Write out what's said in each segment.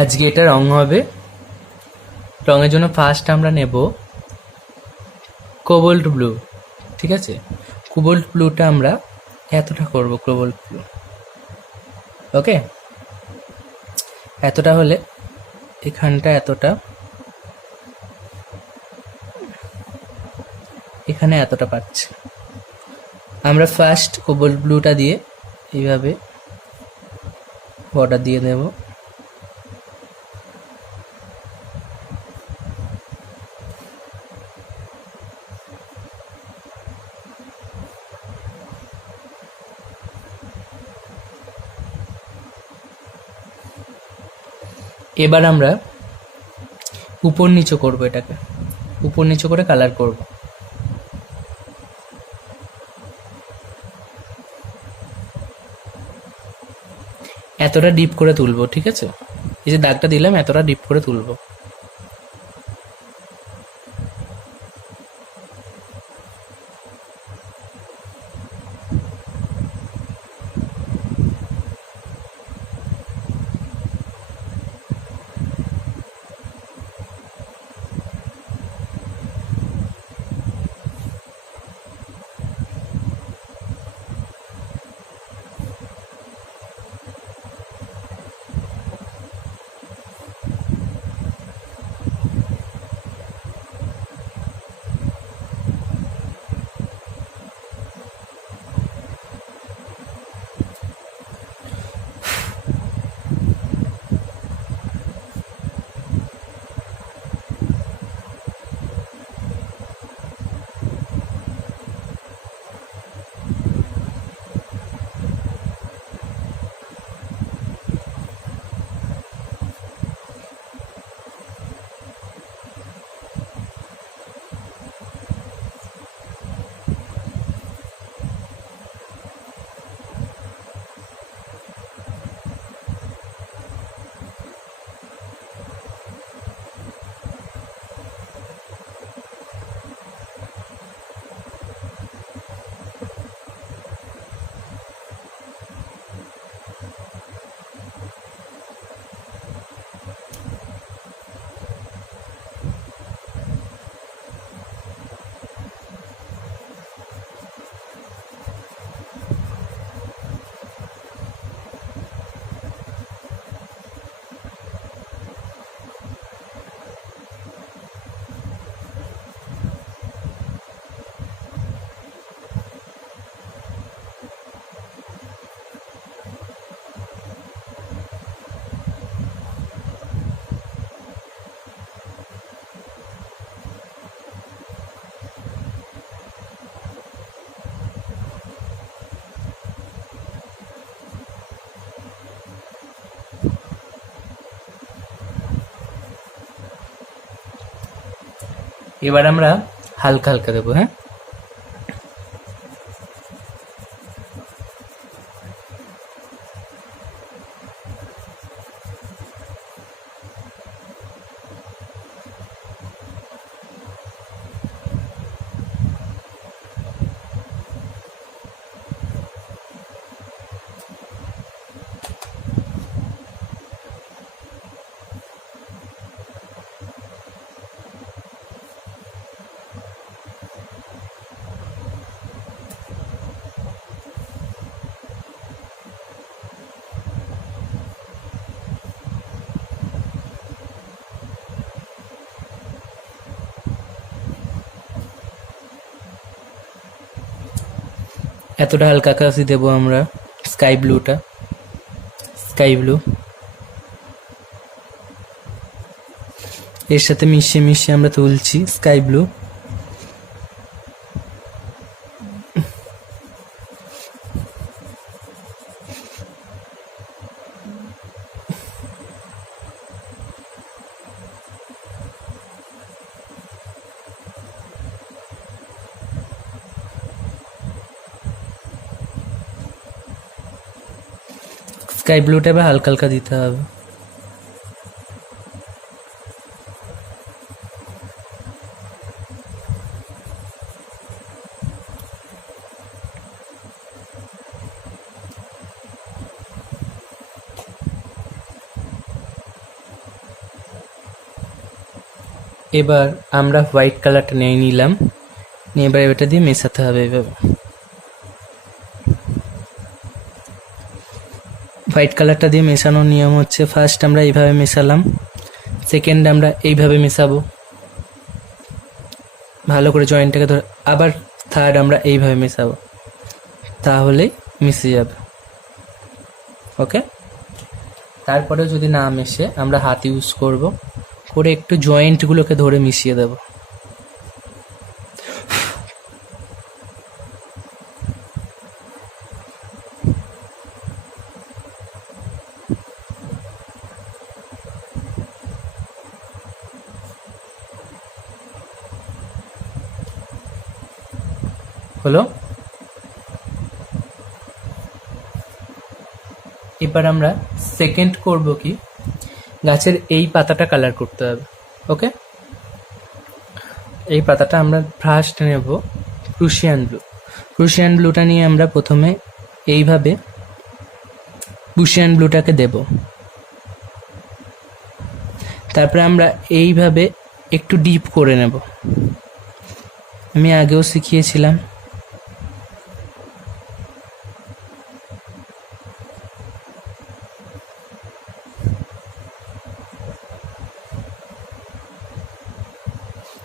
আজকে এটা রং হবে। রঙের জন্য ফার্স্ট আমরা নেব কোবল্ট ব্লু। ঠিক আছে, কোবল্ট ব্লুটা আমরা এতটা করব। কোবল্ট ব্লু, ওকে। এতটা হলে এখানটা এতটা, এখানে এতটা পাচ্ছি। আমরা ফার্স্ট কোবল্ট ব্লুটা দিয়ে এইভাবে বর্ডার দিয়ে দেব। এবার আমরা উপর নিচু করব, এটাকে উপর নিচু করে কালার করব। এতটা ডিপ করে তুলবো, ঠিক আছে। এই যে দাগটা দিলাম এতটা ডিপ করে তুলবো। এবার আমরা হালকা হালকা দেবো, হ্যাঁ। এতটা হালকা আকাশি দেবো আমরা, স্কাই ব্লুটা, স্কাই ব্লু এর সাথে মিশিয়ে মিশিয়ে আমরা তুলছি স্কাই ব্লু। স্কাই ব্লুটা এবার হালকা হালকা দিতে হবে। এবার আমরা হোয়াইট কালারটা নিয়ে নিলাম, নিয়ে এবার এটা দিয়ে মেশাতে হবে এইভাবে। হোয়াইট কালারটা দিয়ে মেশানোর নিয়ম হচ্ছে, ফার্স্ট আমরা এইভাবে মেশালাম, সেকেন্ড আমরা এইভাবে মেশাবো ভালো করে জয়েন্টটাকে ধরে, আবার থার্ড আমরা এইভাবে মেশাবো, তাহলেই মিশে যাবে। ওকে, তারপরে যদি না মেশে আমরা হাত ইউজ করব, করে একটু জয়েন্টগুলোকে ধরে মিশিয়ে দেব। হলো, এবার আমরা সেকেন্ড করব কি, গাছের এই পাতাটা কালার করতে হবে। ওকে, এই পাতাটা আমরা ফার্স্ট নেব প্রুশিয়ান ব্লু। প্রুশিয়ান ব্লুটা নিয়ে আমরা প্রথমে এইভাবে প্রুশিয়ান ব্লুটাকে দেব, তারপরে আমরা এইভাবে একটু ডিপ করে নেব, আমি আগেও শিখিয়েছিলাম।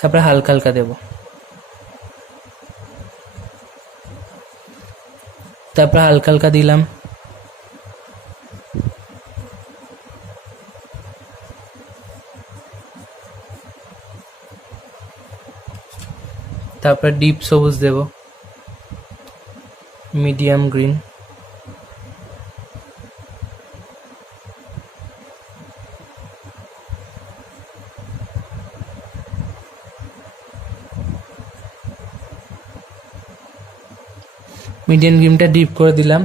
তারপরে হালকা হালকা দেব, তারপরে হালকা হালকা দিলাম, তারপরে ডিপ সবুজ দেব, মিডিয়াম গ্রিন, মিডিয়াম গ্রিনটা ডিপ করে দিলাম,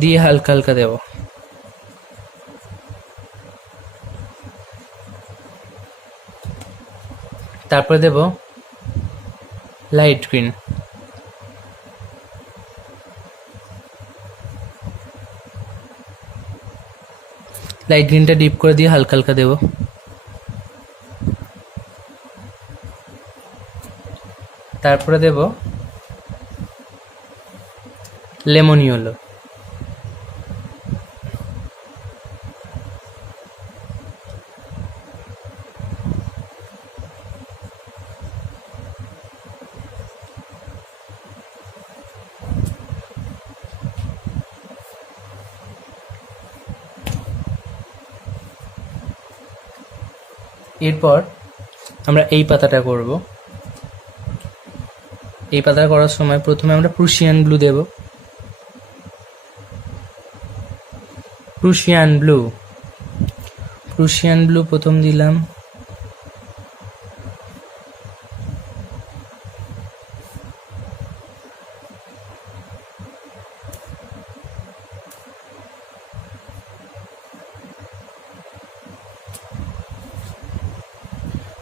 দিয়ে হালকা হালকা দেব, তারপরে দেব লাইট গ্রিন, লাইট গ্রিনটা ডিপ করে দিয়ে হালকা হালকা দেব, তারপরে দেব লেমন ইয়েলো, এরপর আমরা এই পাতাটা করব। এই পাতাটা করার সময় প্রথমে আমরা প্রুশিয়ান ব্লু দেব, প্রুশিয়ান ব্লু, প্রুশিয়ান ব্লু প্রথম দিলাম,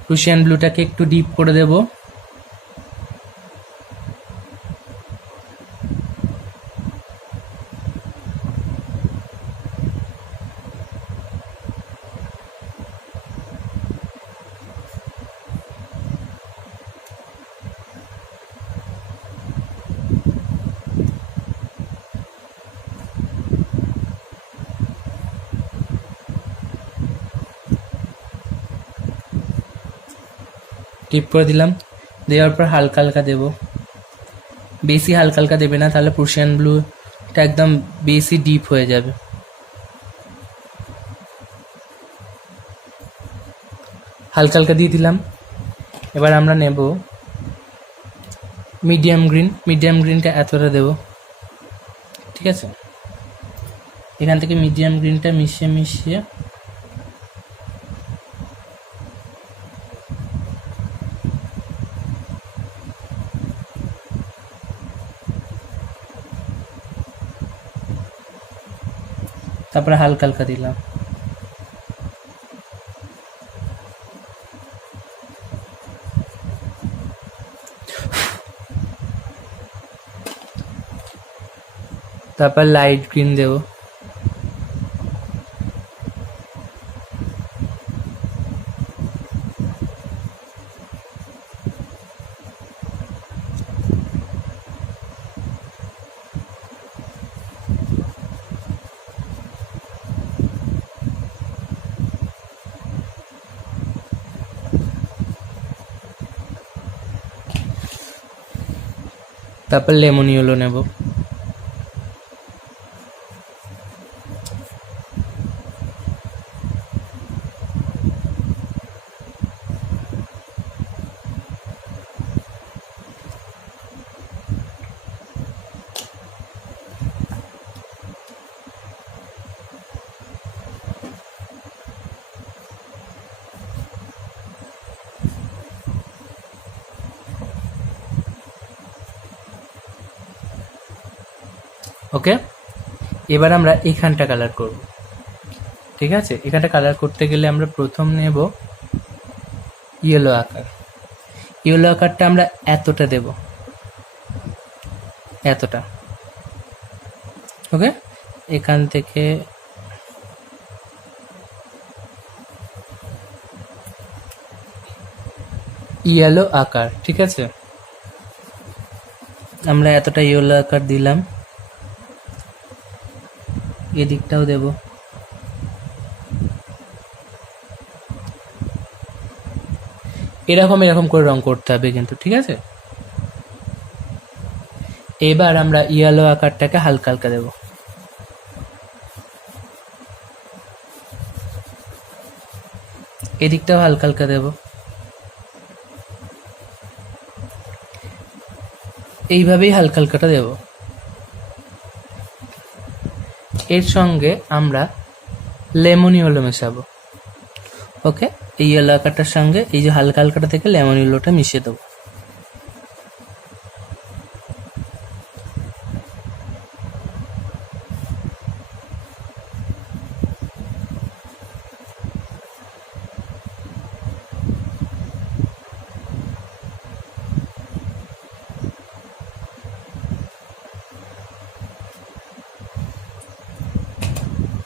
প্রুশিয়ান ব্লুটাকে একটু ডিপ করে দেব, ডিপ করে দিলাম, দেওয়ার পর হালকা হালকা দেব, বেশি হালকা হালকা দেবে না, তাহলে প্রুশিয়ান ব্লুটা একদম বেশি ডিপ হয়ে যাবে। হালকা হালকা দিয়ে দিলাম। এবার আমরা নেব মিডিয়াম গ্রিন, মিডিয়াম গ্রিনটা এতটা দেব, ঠিক আছে। এখান থেকে মিডিয়াম গ্রিনটা মিশিয়ে মিশিয়ে তারপরে হালকা হালকা দিলাম, তারপর লাইট গ্রিন দেব, তারপর লেমন ইয়েলো নেব। ওকে, এবার আমরা এখানটা কালার করব। ঠিক আছে, এখানটা কালার করতে গেলে আমরা প্রথম নেব ইয়েলো আকার। ইয়েলো আকারটা আমরা এতটা দেব, এতটা। ওকে, এখান থেকে ইয়েলো আকার, ঠিক আছে, আমরা এতটা ইয়েলো আকার দিলাম। এদিকটাও দেব। এরকম এরকম করে রং করতে হবে কিন্তু, ঠিক আছে। এবার আমরা ইয়েলো আকারটাকে হালকা হালকা দেব। এদিকটাও হালকা হালকা দেব। এইভাবেই হালকা হালকাটা দেব। এর সঙ্গে আমরা লেমন ইয়েলো মেশাবো। ওকে, এই ইয়েলো আকারটার সঙ্গে এই যে হালকা হালকাটা থেকে লেমন ইয়েলোটা মিশিয়ে দেবো।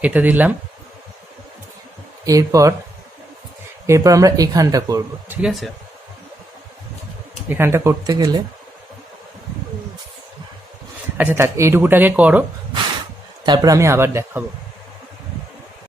এটা দিলাম। এরপর আমরা এখানটা করব, ঠিক আছে। এখানটা করতে গেলে আচ্ছা থাক, এইটুকুটাকে করো, তারপর আমি আবার দেখাবো।